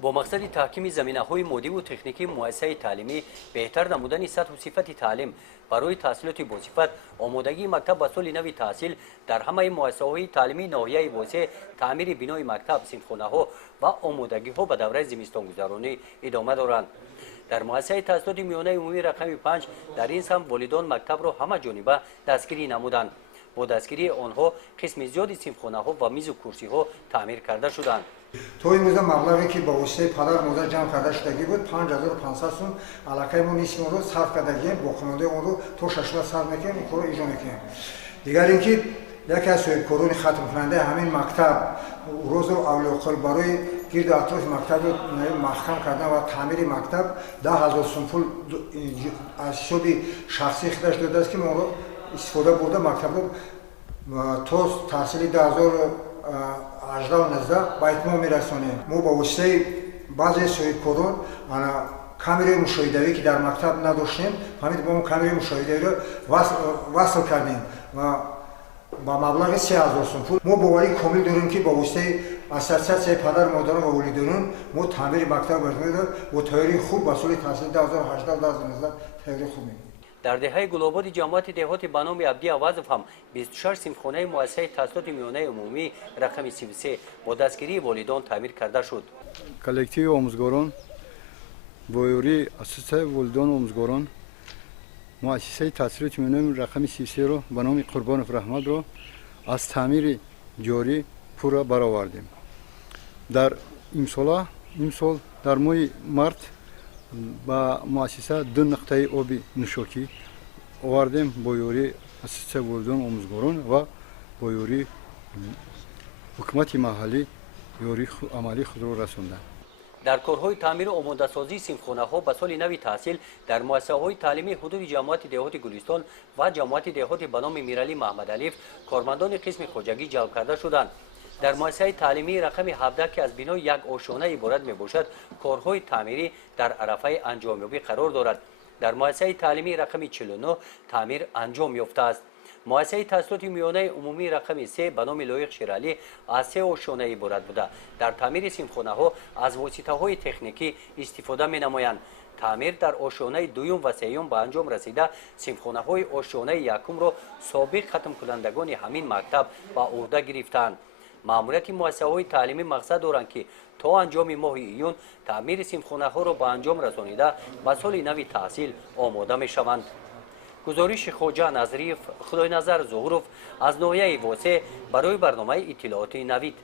با مقصد تحکیم زمینه‌های مادی و تکنیکی مؤسسه تعلیمی، بهتر نمودن سطح و صفت تعلیم برای تحصیلات باصفت، آمادگی مکتب به سال نو تحصیل در همه مؤسسه‌های تعلیمی ناحیه واسع، تعمیر بنای مکتب، صنفخانه‌ها و آمادگی‌ها به دوره زمستان‌گذرانی ادامه دارند. در مؤسسه تحصیلات میانه عمومی رقم 5 در این سمت والدان مکتب را همه جانبه دستگیری نمودند. با دستگیری آنها قسم زیادی صنفخانه‌ها و میز و کرسی‌ها تعمیر کرده شدند. تو امروز مبلغی که با واسطه پدر مادر جمع کرده شدگی بود 5500 سوم علاقه ما نیست اون رو صرف کردگی با خانواده اون رو تو 600 صرف میکنیم اون کارو اجرا میکنیم. دیگر اینکه یکی از کورون ختم کننده همین مکتب روز اولیاء برای گرد اطراف مکتب رو محکم کردن و تعمیر مکتب 10000 سوم پول از حساب شخصی خودش داده است که ما رو استفاده برده مکتب رو تا تحصیل 2018 و 19 به اتمام میرسانیم. ما با واسطه بعضی صاحبکاران کامرای مشاهده‌ای که در مکتب نداشتیم همین با کامرای مشاهده‌ای رو وصل کردیم و با مبلغ 3000 سوم پول ما باوری کامل داریم که با واسطه اساسیه پدر مادران و والدینان ما تعمیر مکتب برنامه و تیاری خوب با سال تحصیل 2018 و 2019 تیاری خوب می‌کنیم. در دهه گلاباد جماعت دهات به نام عبدی عوضف هم 26 صنفخانه مؤسسه تحصیلات میانه عمومی رقم 33 با دستگیری والدان تعمیر کرده شد. کلکتیو آموزگاران با یاری اساس والدان آموزگاران مؤسسه تحصیلات میانه رقم 33 رو به نام قربانف رحمت رو از تعمیر جاری پورا برآوردیم. در امسال در ماه مارت با مؤسسه 2 نقطه آب نوشاکی آوردیم با یاری اساس والدان آموزگاران و با یاری حکومت محلی یاری عملی خود را رساندند. در کارهای تعمیر و آماده سازی صنفخانه‌ها به سال نو تحصیل در مؤسسه‌های تعلیمی حدود جماعت دهات گلستان و جماعت دهات به نام میرعلی محمد علیف کارمندان قسم خواجگی جلب کرده شدند. در مؤسسه تعلیمی رقم 17 که از بنای یک آشیانه عبارت میباشد، کارهای تعمیری در عرفه انجامیابی قرار دارد. در مؤسسه تعلیمی رقم 49 تعمیر انجام یافته است. مؤسسه تحصیلات میانه عمومی رقم 3 به نام لایق شیرعلی از 3 آشیانه عبارت بوده. در تعمیر صنفخانه‌ها از واسطه‌های تکنیکی استفاده می‌نمایند. تعمیر در آشیانه دوم و سوم به انجام رسیده، صنفخانه‌های آشیانه یکم را سابق ختم کنندگان همین مکتب به عهده گرفتند. ماموریت مؤسسه‌های تعلیمی مقصد دارند که تا انجام ماه ایون تعمیر صنفخانه‌ها را به انجام رسانیده به سال نو تحصیل آماده می‌شوند. گزارش خواجه نظریف خدای نظر ظهورов از ناحیه واسع برای برنامه اطلاعات نوید.